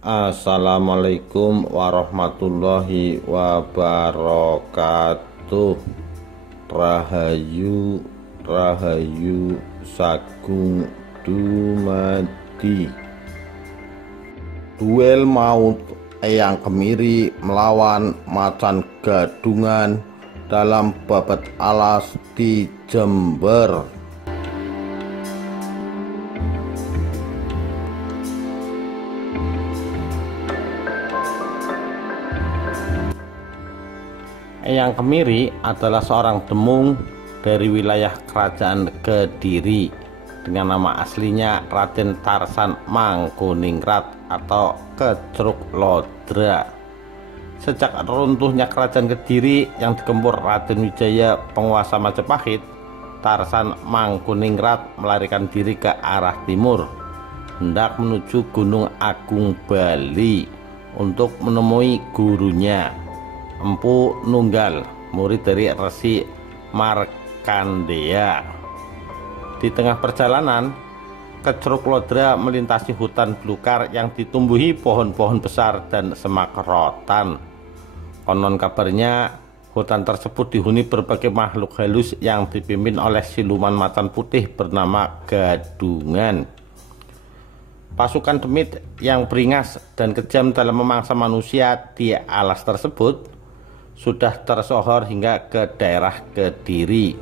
Assalamualaikum warahmatullahi wabarakatuh. Rahayu Rahayu Sagung Dumadi. Duel maut Eyang Kemiri melawan Macan Gadungan dalam babat alas di Jember. Eyang Kemiri adalah seorang demung dari wilayah Kerajaan Kediri dengan nama aslinya Raden Tarsan Mangkuningrat atau Kecruk Lodra. Sejak runtuhnya Kerajaan Kediri yang digempur Raden Wijaya penguasa Majapahit, Tarsan Mangkuningrat melarikan diri ke arah timur, hendak menuju Gunung Agung Bali untuk menemui gurunya Empu Nunggal, murid dari Resi Markandeya. Di tengah perjalanan, Kecruk Lodra melintasi hutan belukar yang ditumbuhi pohon-pohon besar dan semak rotan. Konon kabarnya, hutan tersebut dihuni berbagai makhluk halus yang dipimpin oleh siluman macan putih bernama Gadungan. Pasukan demit yang beringas dan kejam dalam memangsa manusia di alas tersebut sudah tersohor hingga ke daerah Kediri.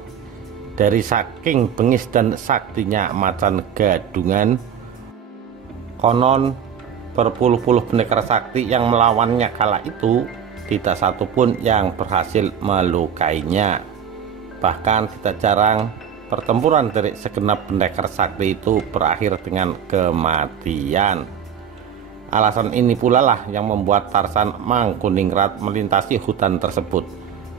Dari saking bengis dan saktinya Macan Gadungan, konon berpuluh-puluh pendekar sakti yang melawannya kala itu tidak satupun yang berhasil melukainya. Bahkan tidak jarang pertempuran dari segenap pendekar sakti itu berakhir dengan kematian. Alasan ini pula lah yang membuat Tarsan Mangkuningrat melintasi hutan tersebut.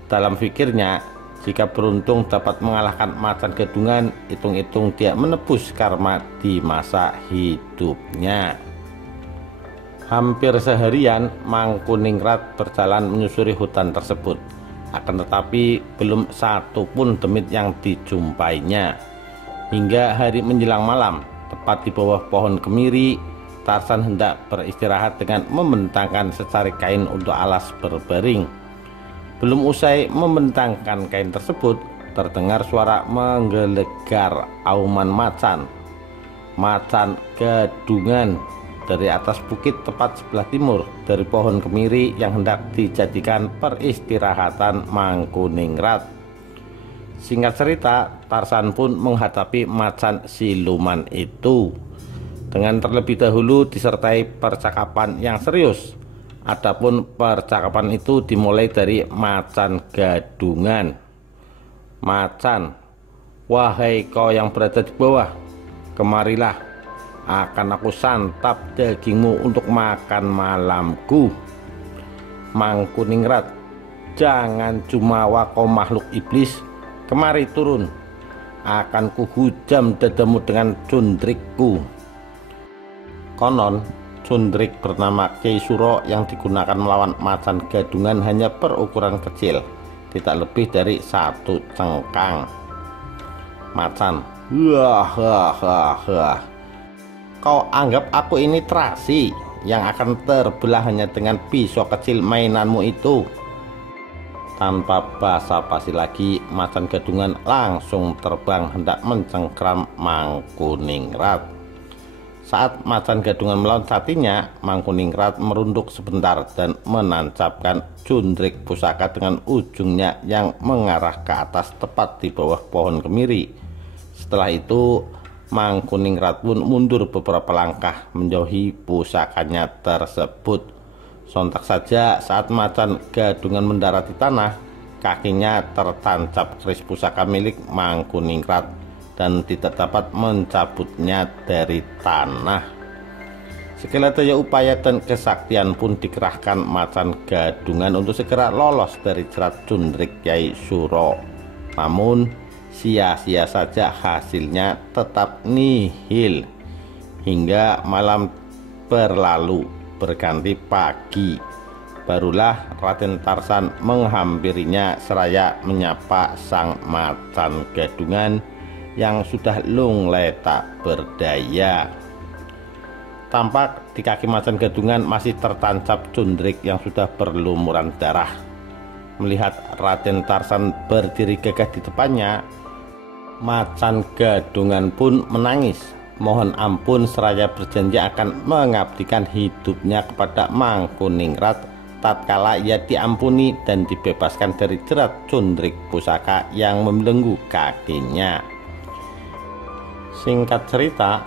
Dalam pikirnya, jika beruntung dapat mengalahkan Macan Gadungan, hitung-hitung dia menebus karma di masa hidupnya. Hampir seharian Mangkuningrat berjalan menyusuri hutan tersebut. Akan tetapi belum satu pun demit yang dijumpainya. Hingga hari menjelang malam, tepat di bawah pohon kemiri, Tarsan hendak beristirahat dengan membentangkan secari kain untuk alas berbaring. Belum usai membentangkan kain tersebut, terdengar suara menggelegar auman macan Gadungan dari atas bukit tepat sebelah timur dari pohon kemiri yang hendak dijadikan peristirahatan Mangkuningrat. Singkat cerita, Tarsan pun menghadapi macan siluman itu dengan terlebih dahulu disertai percakapan yang serius. Adapun percakapan itu dimulai dari Macan Gadungan. Macan, wahai kau yang berada di bawah, kemarilah, akan aku santap dagingmu untuk makan malamku. Mangkuningrat, jangan jumawa kau makhluk iblis, kemari turun, akan kuhujam dadamu dengan cundrikku. Konon cundrik bernama Kyai Suro yang digunakan melawan Macan Gadungan hanya berukuran kecil, tidak lebih dari 1 cengkang. Macan, hahaha, kau anggap aku ini terasi yang akan terbelah hanya dengan pisau kecil mainanmu itu? Tanpa basa-basi lagi, Macan Gadungan langsung terbang hendak mencengkram Mangkuningrat. Saat Macan Gadungan meloncatinya, Mangkuningrat merunduk sebentar dan menancapkan cundrik pusaka dengan ujungnya yang mengarah ke atas tepat di bawah pohon kemiri. Setelah itu, Mangkuningrat pun mundur beberapa langkah menjauhi pusakanya tersebut. Sontak saja saat Macan Gadungan mendarat di tanah, kakinya tertancap keris pusaka milik Mangkuningrat dan tidak dapat mencabutnya dari tanah. Segala daya upaya dan kesaktian pun dikerahkan Macan Gadungan untuk segera lolos dari jerat cundrik Kyai Suro. Namun sia-sia saja, hasilnya tetap nihil. Hingga malam berlalu berganti pagi, barulah Raden Tarsan menghampirinya seraya menyapa sang Macan Gadungan yang sudah lunglai tak berdaya. Tampak di kaki macan gadungan masih tertancap cundrik yang sudah berlumuran darah. Melihat Raden Tarsan berdiri gagah di depannya, macan gadungan pun menangis, mohon ampun seraya berjanji akan mengabdikan hidupnya kepada Mangkuningrat tatkala ia diampuni dan dibebaskan dari jerat cundrik pusaka yang membelenggu kakinya. Singkat cerita,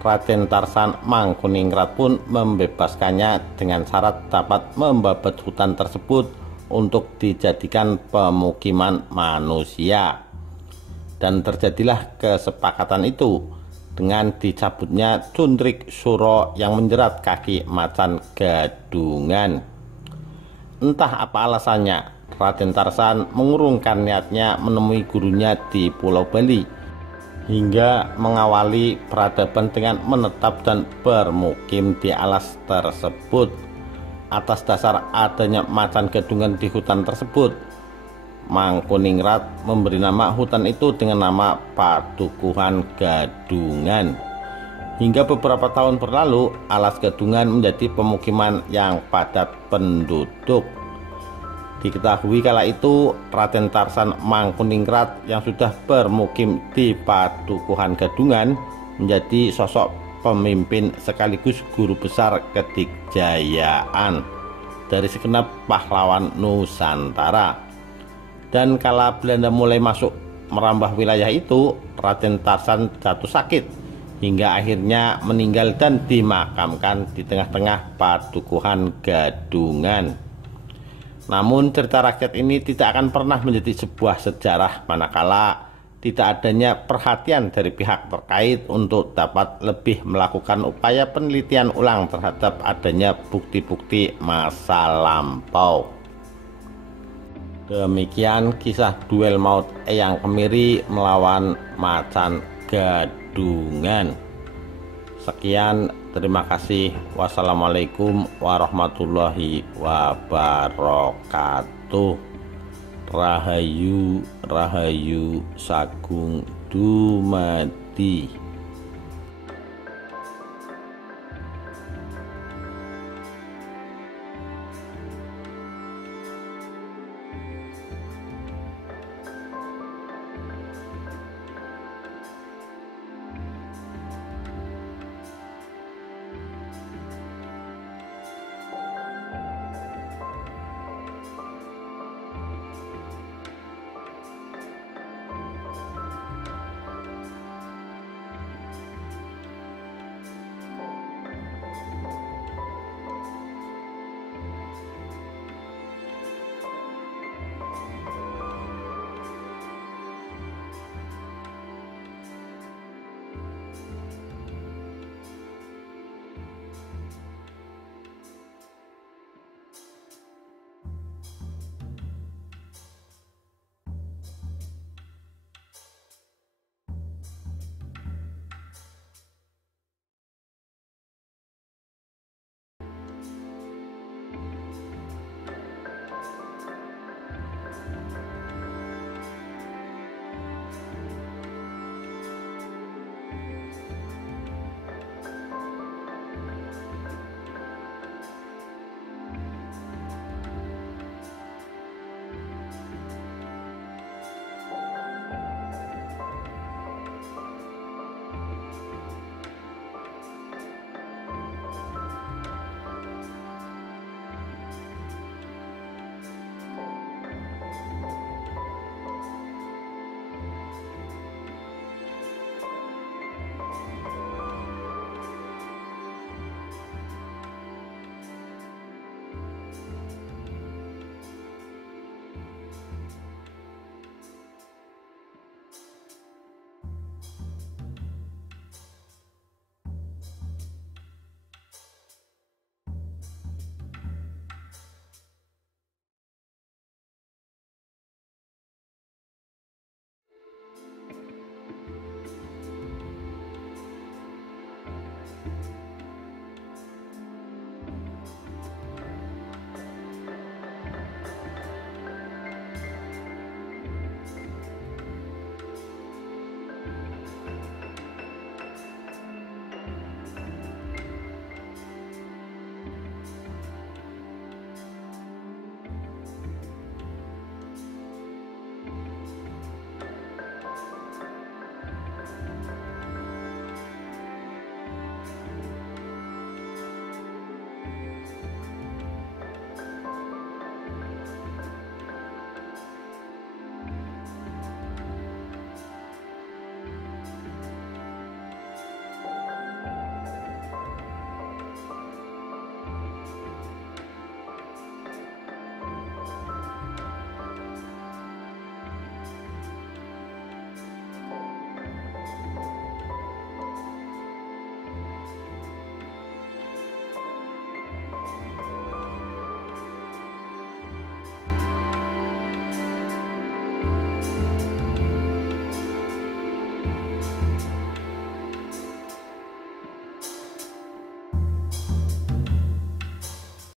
Raden Tarsan Mangkuningrat pun membebaskannya dengan syarat dapat membabat hutan tersebut untuk dijadikan pemukiman manusia. Dan terjadilah kesepakatan itu dengan dicabutnya cundrik suro yang menjerat kaki macan gadungan. Entah apa alasannya, Raden Tarsan mengurungkan niatnya menemui gurunya di Pulau Bali hingga mengawali peradaban dengan menetap dan bermukim di alas tersebut. Atas dasar adanya macan gadungan di hutan tersebut, Mangkuningrat memberi nama hutan itu dengan nama Padukuhan Gadungan. Hingga beberapa tahun berlalu, alas Gadungan menjadi pemukiman yang padat penduduk. Diketahui kala itu Raden Tarsan Mangkuningrat yang sudah bermukim di Padukuhan Gadungan menjadi sosok pemimpin sekaligus guru besar kedikjayaan dari segenap pahlawan Nusantara. Dan kala Belanda mulai masuk merambah wilayah itu, Raden Tarsan jatuh sakit hingga akhirnya meninggal dan dimakamkan di tengah-tengah Padukuhan Gadungan. Namun cerita rakyat ini tidak akan pernah menjadi sebuah sejarah manakala tidak adanya perhatian dari pihak terkait untuk dapat lebih melakukan upaya penelitian ulang terhadap adanya bukti-bukti masa lampau. Demikian kisah duel maut Eyang Kemiri melawan macan gadungan. Sekian, terima kasih. Wassalamualaikum warahmatullahi wabarakatuh. Rahayu, Rahayu Sagung Dumadi.